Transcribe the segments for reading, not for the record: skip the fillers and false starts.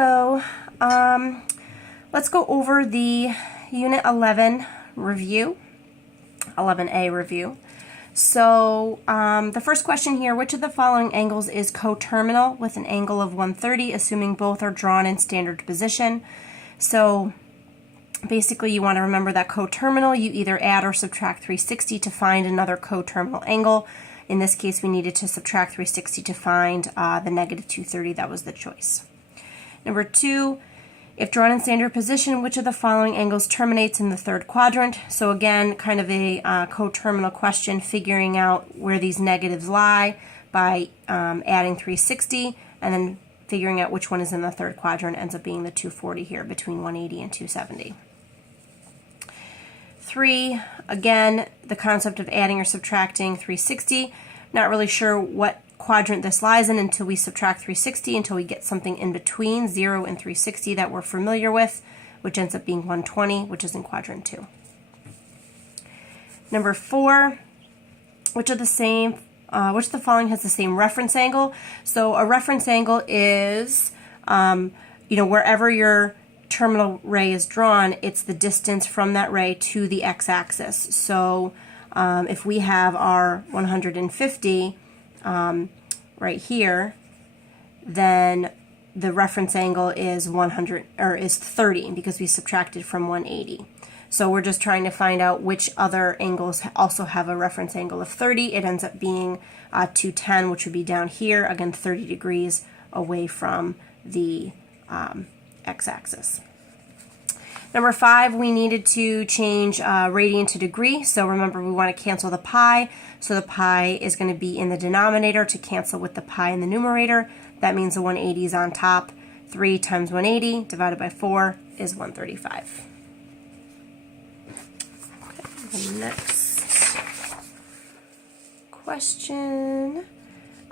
Hello. Let's go over the Unit 11 review, 11A review. So the first question here, which of the following angles is coterminal with an angle of 130, assuming both are drawn in standard position? So basically you want to remember that coterminal, you either add or subtract 360 to find another coterminal angle. In this case, we needed to subtract 360 to find the negative 230. That was the choice. Number 2, if drawn in standard position, which of the following angles terminates in the third quadrant? So again, kind of a coterminal question, figuring out where these negatives lie by adding 360, and then figuring out which one is in the third quadrant. Ends up being the 240 here, between 180 and 270. 3, again, the concept of adding or subtracting 360. Not really sure what quadrant this lies in until we subtract 360, until we get something in between 0 and 360 that we're familiar with, which ends up being 120, which is in quadrant 2. Number 4, which of the following has the same reference angle? So a reference angle is, wherever your terminal ray is drawn, it's the distance from that ray to the x-axis. So if we have our 150 right here, then the reference angle is 30 because we subtracted from 180. So we're just trying to find out which other angles also have a reference angle of 30. It ends up being 210, which would be down here, again 30 degrees away from the x-axis. Number 5, we needed to change radian to degree. So remember, we want to cancel the pi. So the pi is going to be in the denominator to cancel with the pi in the numerator. That means the 180 is on top. 3 times 180 divided by 4 is 135. Okay, the next question.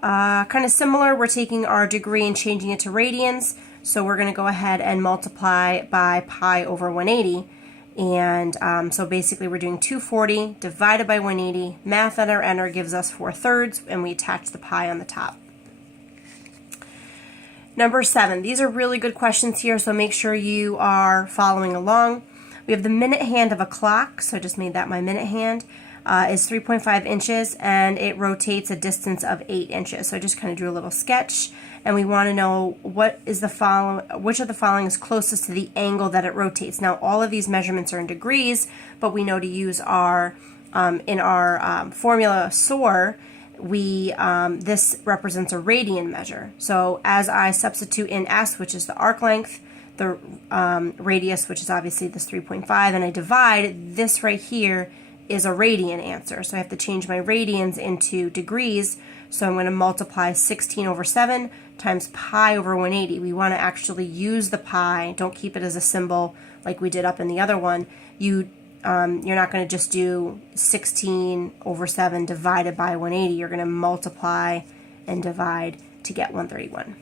Kind of similar, we're taking our degree and changing it to radians. So we're going to go ahead and multiply by pi over 180. And so basically we're doing 240 divided by 180. Math at our enter gives us 4/3, and we attach the pi on the top. Number 7. These are really good questions here, so make sure you are following along. We have the minute hand of a clock, so I just made that my minute hand. Is 3.5 inches, and it rotates a distance of 8 inches. So I just kind of drew a little sketch, and we want to know which of the following is closest to the angle that it rotates. Now, all of these measurements are in degrees, but we know to use our in our formula SOAR, this represents a radian measure. So as I substitute in S, which is the arc length, the radius, which is obviously this 3.5, and I divide, this right here is a radian answer. So I have to change my radians into degrees. So I'm going to multiply 16 over 7 times pi over 180. We want to actually use the pi. Don't keep it as a symbol like we did up in the other one. You're not going to just do 16 over 7 divided by 180. You're going to multiply and divide to get 131.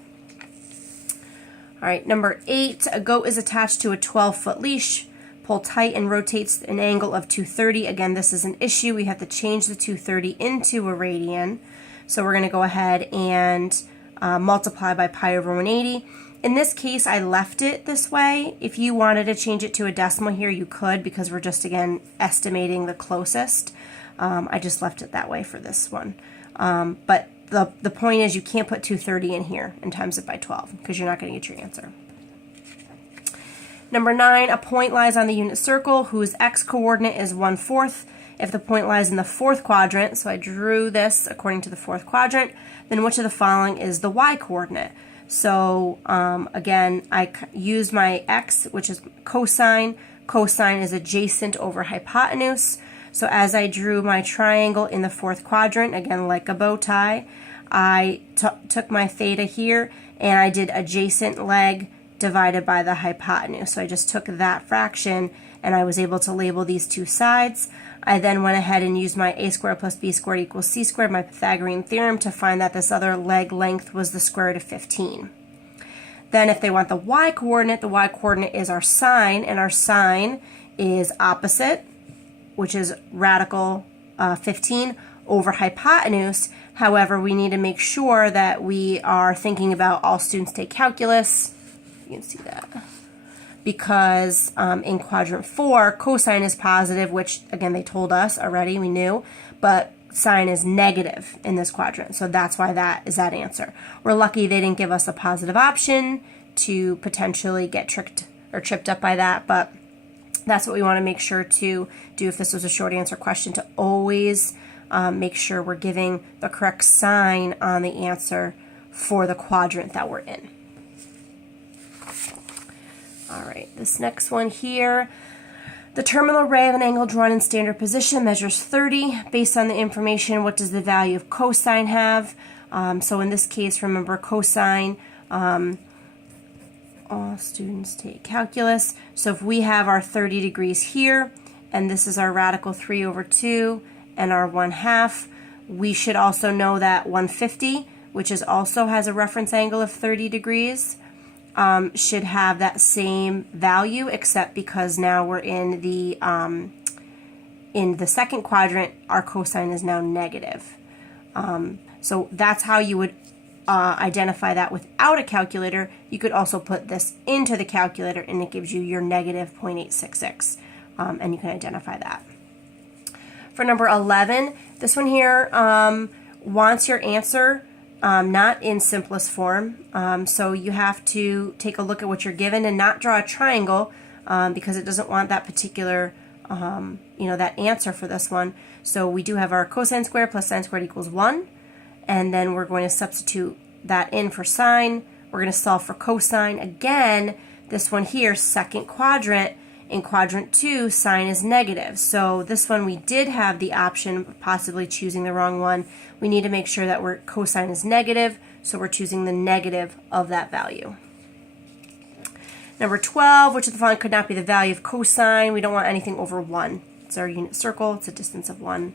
All right, number 8, a goat is attached to a 12-foot leash. Pull tight and rotates an angle of 230. Again, this is an issue. We have to change the 230 into a radian. So we're going to go ahead and multiply by pi over 180. In this case, I left it this way. If you wanted to change it to a decimal here, you could, because we're just, again, estimating the closest. I just left it that way for this one. But the point is you can't put 230 in here and times it by 12 because you're not going to get your answer. Number 9, a point lies on the unit circle whose x-coordinate is 1/4. If the point lies in the fourth quadrant, so I drew this according to the fourth quadrant, then which of the following is the y-coordinate? So again, I use my x, which is cosine. Cosine is adjacent over hypotenuse. So as I drew my triangle in the fourth quadrant, again like a bow tie, I took my theta here and I did adjacent leg divided by the hypotenuse. So I just took that fraction and I was able to label these two sides. I then went ahead and used my a squared plus b squared equals c squared, my Pythagorean theorem, to find that this other leg length was the square root of 15. Then if they want the y-coordinate is our sine, and our sine is opposite, which is radical 15 over hypotenuse. However, we need to make sure that we are thinking about all students take calculus. if you can see that. Because in quadrant 4, cosine is positive, which again they told us already, we knew, but sine is negative in this quadrant. So that's why that is that answer. We're lucky they didn't give us a positive option to potentially get tricked or tripped up by that, but that's what we want to make sure to do if this was a short answer question, to always make sure we're giving the correct sign on the answer for the quadrant that we're in. All right, this next one here. The terminal ray of an angle drawn in standard position measures 30. Based on the information, what does the value of cosine have? So in this case, remember cosine, all students take calculus. So if we have our 30 degrees here, and this is our radical 3 over 2 and our 1/2, we should also know that 150, which is also has a reference angle of 30 degrees, should have that same value, except because now we're in the second quadrant, our cosine is now negative. So that's how you would identify that without a calculator. You could also put this into the calculator and it gives you your negative 0.866, and you can identify that. For number 11, this one here wants your answer not in simplest form, so you have to take a look at what you're given and not draw a triangle because it doesn't want that particular that answer for this one. So we do have our cosine squared plus sine squared equals 1, and then we're going to substitute that in for sine. We're going to solve for cosine. Again, this one here, second quadrant, in quadrant 2, sine is negative. So this one we did have the option of possibly choosing the wrong one. We need to make sure that cosine is negative, so we're choosing the negative of that value. Number 12, which of the following could not be the value of cosine? We don't want anything over 1. It's our unit circle. It's a distance of 1.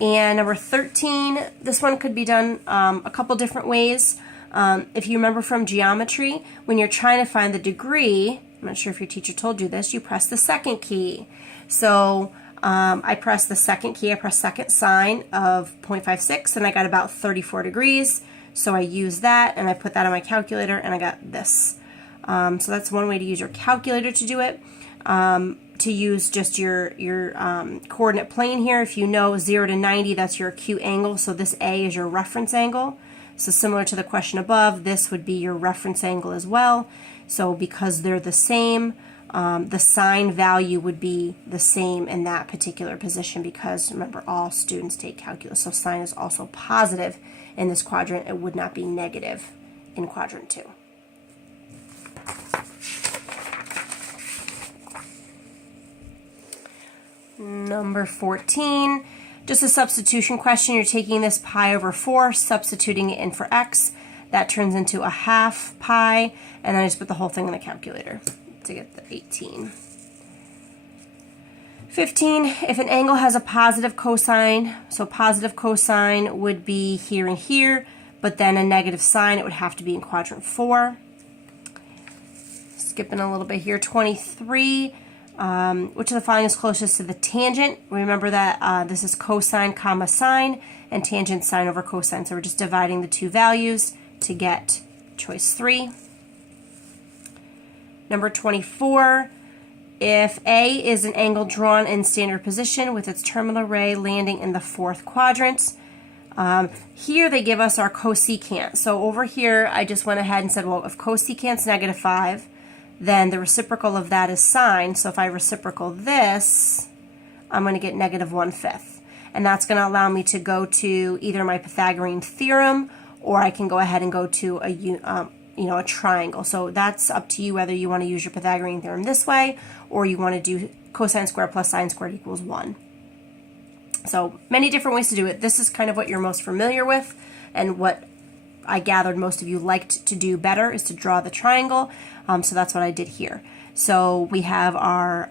And number 13, this one could be done a couple different ways. If you remember from geometry, when you're trying to find the degree, I'm not sure if your teacher told you this, you press the second key. So I pressed the second key, I pressed second sine of 0.56, and I got about 34 degrees. So I used that, and I put that on my calculator, and I got this. So that's one way to use your calculator to do it. To use just your coordinate plane here, if you know 0 to 90, that's your acute angle, so this A is your reference angle. So similar to the question above, this would be your reference angle as well. So because they're the same, the sine value would be the same in that particular position, because remember, all students take calculus, so sine is also positive in this quadrant. It would not be negative in quadrant 2. Number 14, just a substitution question. You're taking this pi over 4, substituting it in for x. That turns into a half pi, and I just put the whole thing in the calculator to get the 18. 15, if an angle has a positive cosine, so positive cosine would be here and here, but then a negative sine, it would have to be in quadrant 4. Skipping a little bit here, 23, which of the following is closest to the tangent? Remember that this is cosine comma sine, and tangent sine over cosine, so we're just dividing the two values to get choice 3. Number 24, if A is an angle drawn in standard position with its terminal ray landing in the 4th quadrant, here they give us our cosecant. So over here, I just went ahead and said, well, if cosecant's negative 5, then the reciprocal of that is sine. So if I reciprocal this, I'm going to get negative 1/5. And that's going to allow me to go to either my Pythagorean theorem, or I can go ahead and go to a triangle. So that's up to you whether you want to use your Pythagorean theorem this way, or you want to do cosine squared plus sine squared equals 1. So many different ways to do it. This is kind of what you're most familiar with, and what I gathered most of you liked to do better is to draw the triangle. So that's what I did here. So we have our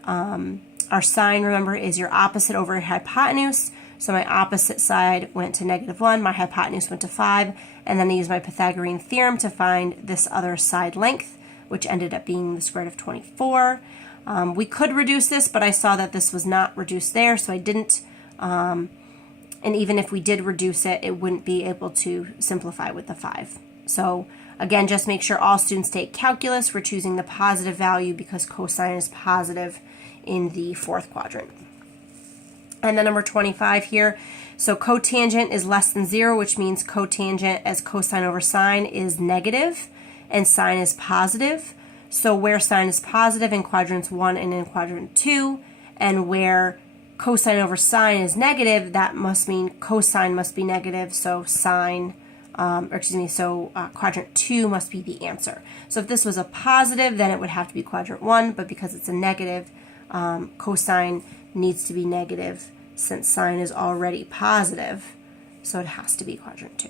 sine, remember, is your opposite over your hypotenuse. So my opposite side went to negative 1, my hypotenuse went to 5, and then I used my Pythagorean theorem to find this other side length, which ended up being the square root of 24. We could reduce this, but I saw that this was not reduced there, so I didn't. And even if we did reduce it, it wouldn't be able to simplify with the 5. So Again, just make sure all students take calculus. We're choosing the positive value because cosine is positive in the fourth quadrant. And then number 25 here, so cotangent is less than 0, which means cotangent as cosine over sine is negative and sine is positive. So where sine is positive in quadrants 1 and in quadrant 2, and where cosine over sine is negative, that must mean cosine must be negative, so sine, quadrant 2 must be the answer. So if this was a positive, then it would have to be quadrant 1, but because it's a negative, cosine needs to be negative since sine is already positive, so it has to be quadrant 2.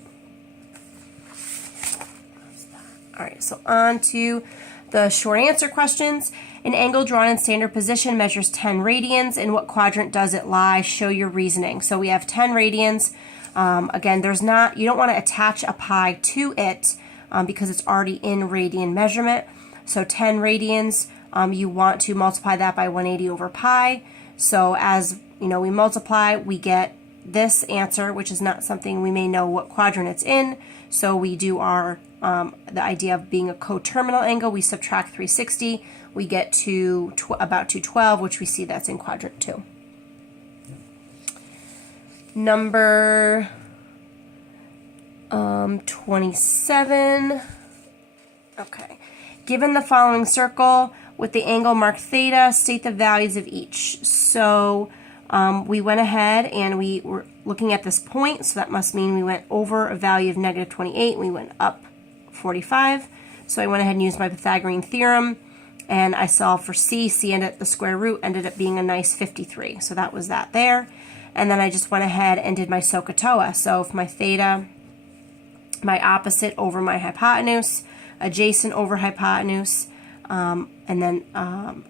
All right, so on to the short answer questions. An angle drawn in standard position measures 10 radians. In what quadrant does it lie? Show your reasoning. So we have 10 radians. Again, you don't want to attach a pi to it because it's already in radian measurement. So 10 radians, you want to multiply that by 180 over pi. So as we multiply, we get this answer, which is not something we may know what quadrant it's in. So we do our, the idea of being a coterminal angle, we subtract 360, we get to about 212, which we see that's in quadrant 2. Number 27. Okay. Given the following circle with the angle marked theta, state the values of each. So we went ahead and we were looking at this point, so that must mean we went over a value of negative 28, we went up 45. So I went ahead and used my Pythagorean theorem, and I solved for c. C ended at the square root, ended up being a nice 53. So that was that there. And then I just went ahead and did my SOHCAHTOA. So if my theta, my opposite over my hypotenuse, adjacent over hypotenuse, and then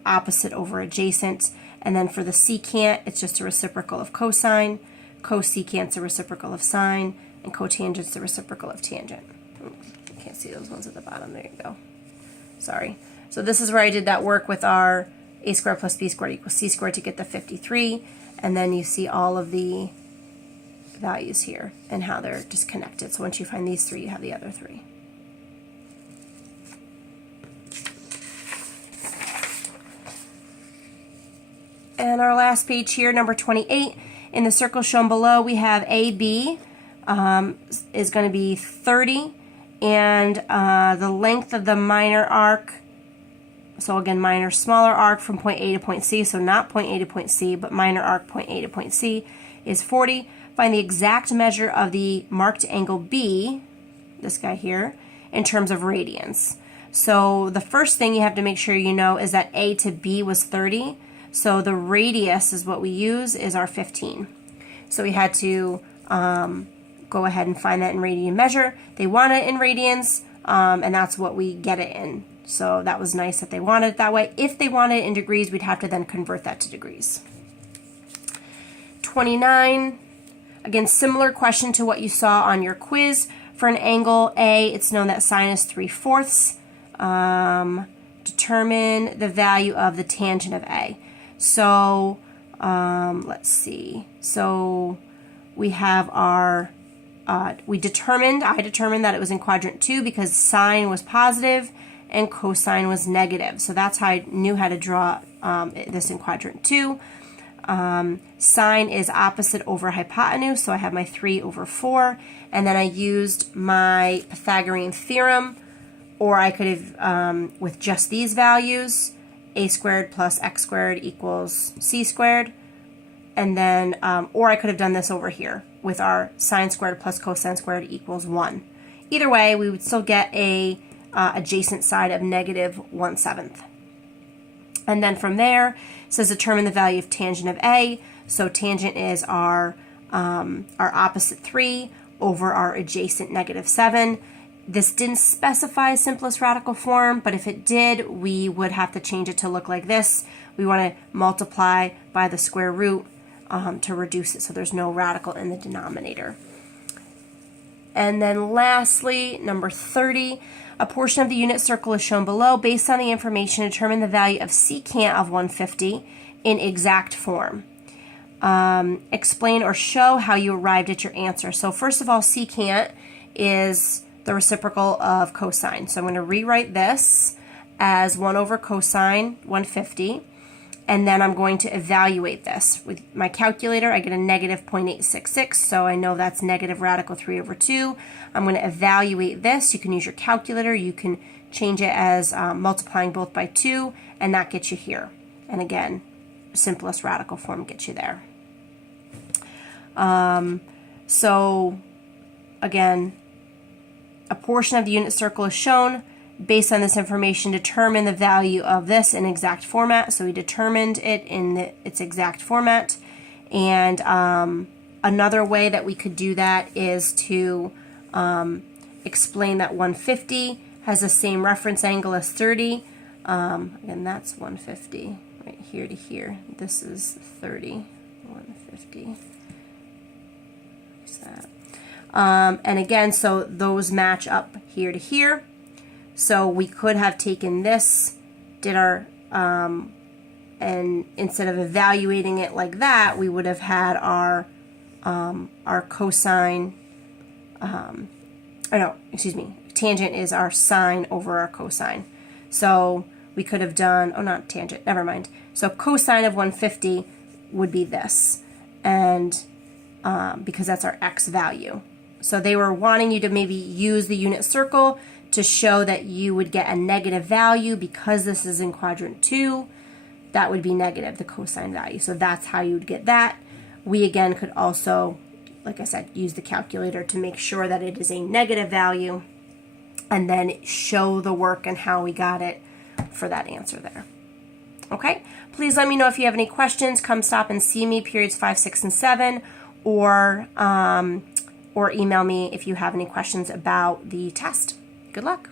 opposite over adjacent. And then for the secant, it's just a reciprocal of cosine. Cosecant's a reciprocal of sine. And cotangent's the reciprocal of tangent. You can't see those ones at the bottom. There you go. Sorry. So this is where I did that work with our a squared plus b squared equals c squared to get the 53. And then you see all of the values here and how they're disconnected. So once you find these three, you have the other three. And our last page here, number 28, in the circle shown below, we have AB is going to be 30, and the length of the minor arc, so again, minor, smaller arc from point A to point C, so not point A to point C, but minor arc point A to point C, is 40. Find the exact measure of the marked angle B, this guy here, in terms of radians. So the first thing you have to make sure you know is that A to B was 30. So the radius is what we use is our 15. So we had to go ahead and find that in radian measure. They want it in radians, and that's what we get it in. So that was nice that they wanted it that way. If they wanted it in degrees, we'd have to then convert that to degrees. 29, again, similar question to what you saw on your quiz. For an angle A, it's known that sine is 3/4. Determine the value of the tangent of A. So let's see. So we have our, I determined that it was in quadrant 2 because sine was positive and cosine was negative. So that's how I knew how to draw this in quadrant 2. Sine is opposite over hypotenuse, so I have my 3 over 4. And then I used my Pythagorean theorem, or I could have, with just these values, a squared plus x squared equals c squared. And then, or I could have done this over here with our sine squared plus cosine squared equals 1. Either way, we would still get a adjacent side of negative 1/7. And then from there, it says determine the value of tangent of A. So tangent is our opposite 3 over our adjacent negative 7. This didn't specify simplest radical form, but if it did, we would have to change it to look like this. We want to multiply by the square root to reduce it so there's no radical in the denominator. And then lastly, number 30, a portion of the unit circle is shown below. Based on the information, determine the value of secant of 150 in exact form. Explain or show how you arrived at your answer. So first of all, secant is the reciprocal of cosine. So I'm going to rewrite this as 1 over cosine 150, and then I'm going to evaluate this. With my calculator, I get a negative 0.866, so I know that's negative radical 3 over 2. I'm going to evaluate this. You can use your calculator. You can change it as multiplying both by 2, and that gets you here. And again, simplest radical form gets you there. So again, a portion of the unit circle is shown. Based on this information, determine the value of this in exact format. So we determined it in its exact format. And another way that we could do that is to explain that 150 has the same reference angle as 30. Again, that's 150 right here to here. This is 30, 150. What's that? And again, so those match up here to here. So we could have taken this, did our, and instead of evaluating it like that, we would have had our cosine, tangent is our sine over our cosine. So we could have done, not tangent, never mind. So cosine of 150 would be this, and because that's our x value. So they were wanting you to maybe use the unit circle to show that you would get a negative value because this is in quadrant 2. That would be negative, the cosine value. So that's how you would get that. We again could also, like I said, use the calculator to make sure that it is a negative value and then show the work and how we got it for that answer there. Okay, please let me know if you have any questions. Come stop and see me, periods 5, 6, and 7, or email me if you have any questions about the test. Good luck.